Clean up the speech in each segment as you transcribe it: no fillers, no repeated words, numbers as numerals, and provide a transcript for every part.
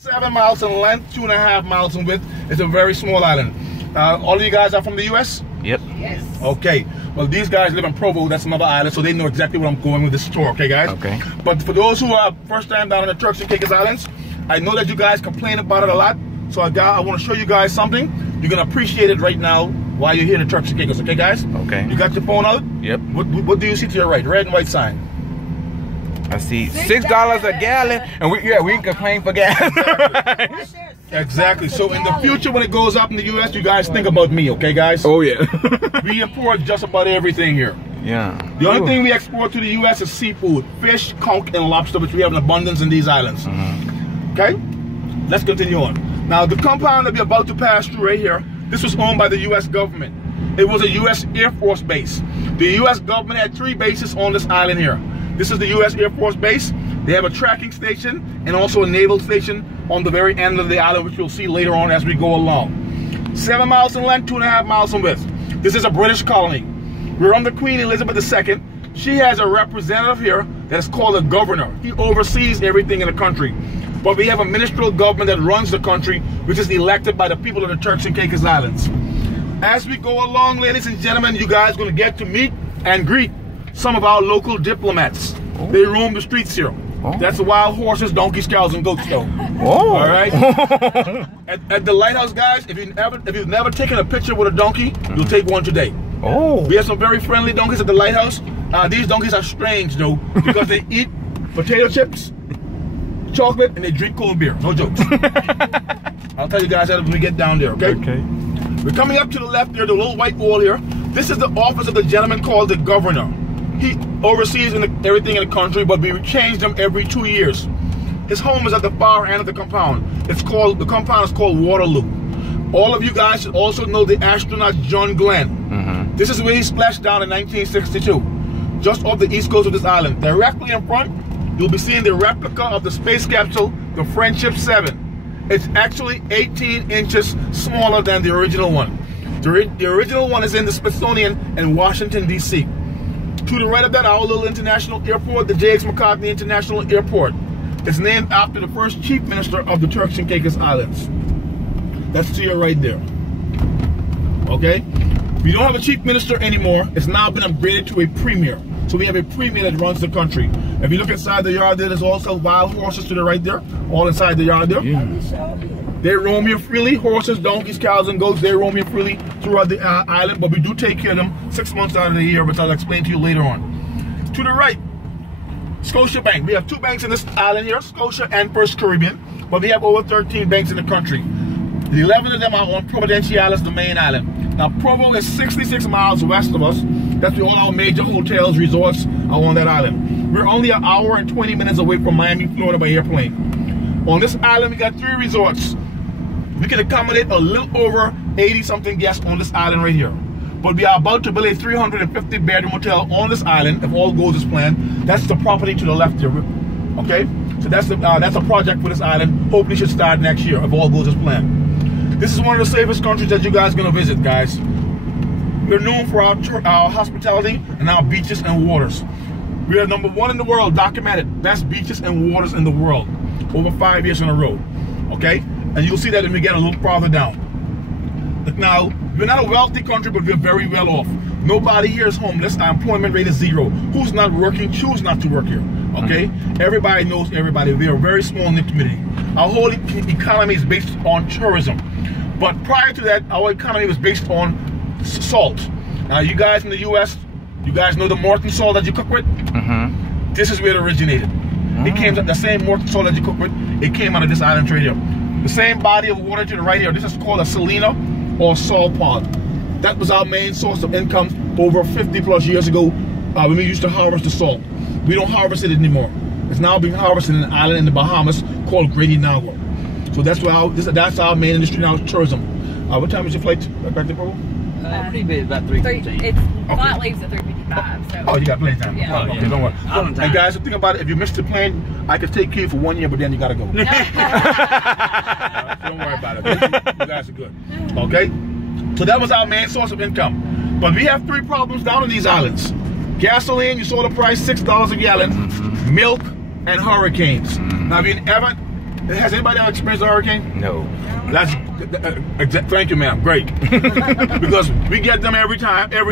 7 miles in length, 2.5 miles in width. It's a very small island. All of you guys are from the U.S.? Yep. Yes. Okay. Well, these guys live in Provo. That's another island, so they know exactly where I'm going with this tour. Okay, guys? Okay. But for those who are first time down on the Turks and Caicos Islands, I know that you guys complain about it a lot. So I want to show you guys something. You're going to appreciate it right now while you're here in the Turks and Caicos. Okay, guys? Okay. You got your phone out? Yep. What do you see to your right? Red and white sign. I see $6 a gallon, and we can complain for gas. Exactly. So in the future, when it goes up in the U.S., you guys think about me, okay, guys? Oh yeah. We import just about everything here. Yeah. The only thing we export to the U.S. is seafood, fish, conch, and lobster, which we have in abundance in these islands. Okay. Let's continue on. Now, the compound that we're about to pass through right here, this was owned by the U.S. government. It was a U.S. Air Force base. The U.S. government had 3 bases on this island here. This is the U.S. Air Force base. They have a tracking station and also a naval station on the very end of the island, which you'll see later on as we go along. 7 miles in length, 2.5 miles in width. This is a British colony. We're under Queen Elizabeth II. She has a representative here that is called a governor. He oversees everything in the country. But we have a ministerial government that runs the country, which is elected by the people of the Turks and Caicos Islands. As we go along, ladies and gentlemen, you guys are going to get to meet and greet some of our local diplomats. They roam the streets here. That's the wild horses, donkeys, cows, and goats, though. All right. At the lighthouse, guys, if you've never taken a picture with a donkey, you'll take one today. We have some very friendly donkeys at the lighthouse. These donkeys are strange, though, because they eat potato chips, chocolate, and they drink cold beer. No jokes. I'll tell you guys that when we get down there. Okay. We're coming up to the left there, the little white wall here. This is the office of the gentleman called the governor. He oversees everything in the country, but we change them every 2 years. His home is at the far end of the compound. The compound is called Waterloo. All of you guys should also know the astronaut John Glenn. This is where he splashed down in 1962, just off the east coast of this island. Directly in front, you'll be seeing the replica of the space capsule, the Friendship 7. It's actually 18 inches smaller than the original one. The original one is in the Smithsonian in Washington, D.C. To the right of that, our little international airport, the J.X. McCartney International Airport. It's named after the first chief minister of the Turks and Caicos Islands. That's to your right there. Okay? We don't have a chief minister anymore. It's now been upgraded to a premier. So we have a premier that runs the country. If you look inside the yard there, there's also wild horses to the right there. All inside the yard there. They roam here freely. Horses, donkeys, cows, and goats, they roam here freely throughout the island. But we do take care of them 6 months out of the year, which I'll explain to you later on. To the right, Scotia Bank. We have 2 banks in this island here, Scotia and First Caribbean. But we have over 13 banks in the country. The 11 of them are on Providenciales, the main island. Now, Provo is 66 miles west of us. That's where all our major hotels, resorts are on that island. We're only an hour and 20 minutes away from Miami, Florida by airplane. On this island, we got 3 resorts. We can accommodate a little over 80-something guests on this island right here. But we are about to build a 350-bedroom hotel on this island, if all goes as planned. That's the property to the left here, okay? So that's a project for this island. Hopefully should start next year, if all goes as planned. This is one of the safest countries that you guys are gonna visit, guys. We're known for our hospitality and our beaches and waters. We are #1 in the world, documented, best beaches and waters in the world, over 5 years in a row, okay? And you'll see that when we get a little farther down. Now, we're not a wealthy country, but we're very well off. Nobody here is homeless. Our employment rate is 0. Who's not working, choose not to work here, okay? Everybody knows everybody. We're a very small knit community. Our whole economy is based on tourism. But prior to that, our economy was based on salt. Now, you guys in the U.S., you guys know the Morton salt that you cook with? This is where it originated. It came from the same Morton salt that you cook with. It came out of this island right here. The same body of water to the right here. This is called a salina or salt pond. That was our main source of income over 50+ years ago when we used to harvest the salt. We don't harvest it anymore. It's now being harvested in an island in the Bahamas called Great Inagua. So that's where that's our main industry now, is tourism. What time is your flight back to Provo? Pretty big, about 3:15. Flight leaves at 3:55. So. Oh, you got plenty of time. Yeah. Okay, don't worry. And guys, the thing about it, if you missed the plane, I could take you for 1 year, but then you gotta go. Don't worry about it. You guys are good. Okay? So that was our main source of income. But we have 3 problems down on these islands. Gasoline, you saw the price, $6 a gallon. Milk, and hurricanes. Now, if Has anybody ever experienced a hurricane? No. That's thank you, ma'am. Great. Because we get them every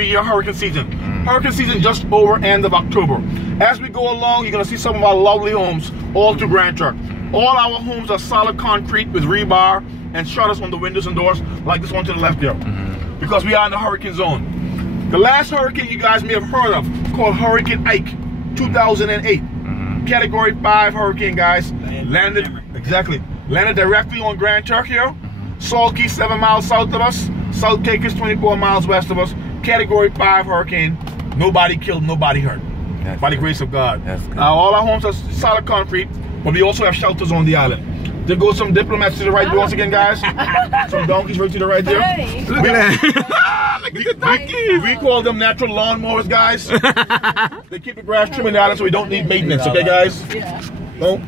year, hurricane season. Hurricane season just over end of October. As we go along, you're gonna see some of our lovely homes all through Grand Turk. All our homes are solid concrete with rebar and shutters on the windows and doors, like this one to the left there. Because we are in the hurricane zone. The last hurricane you guys may have heard of, called Hurricane Ike, 2008. Category 5 hurricane, guys. Landed directly on Grand Turk here. Salt Key 7 miles south of us. South Cape is 24 miles west of us. Category 5 hurricane. Nobody killed, nobody hurt. By the grace of God. Now all our homes are solid concrete, but we also have shelters on the island. There goes some diplomats to the right once again, guys. Some donkeys right to the right there. Hey. Look at that. We call them natural lawnmowers, guys. They keep the grass trim in the island so we don't need maintenance, okay, guys? Yeah. Don't.